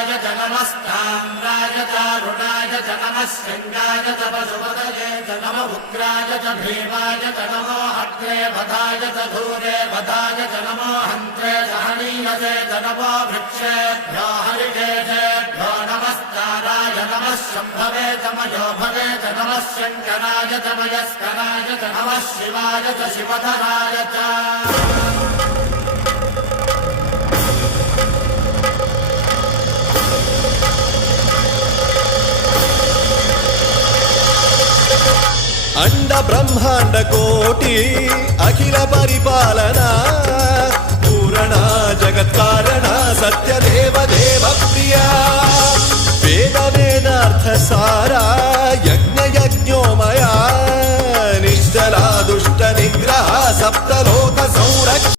च नमस्ताम्राय चारुणाय च नमः शृङ्गाय च पशुपतये च नम उग्राय च भीमाय च नमो अग्रे वधाय च धूरे वधाय च नमो हन्त्रे च हनीयसे च नमो वृक्षेभ्यो हरिकेशेभ्यो नमस्काराय नमः शम्भवे च मयोभवे च नमः शङ्कराय च मयस्कराय च नमः शिवाय च शिवधराय च अंड ब्रह्मांड कोटि अखिल परिपालना पूरणा जगत्कारणा सत्यदेव देव प्रिया वेद वेदार्थ सारा यज्ञ यज्ञोमया निश्चला दुष्ट निग्रह सप्तलोक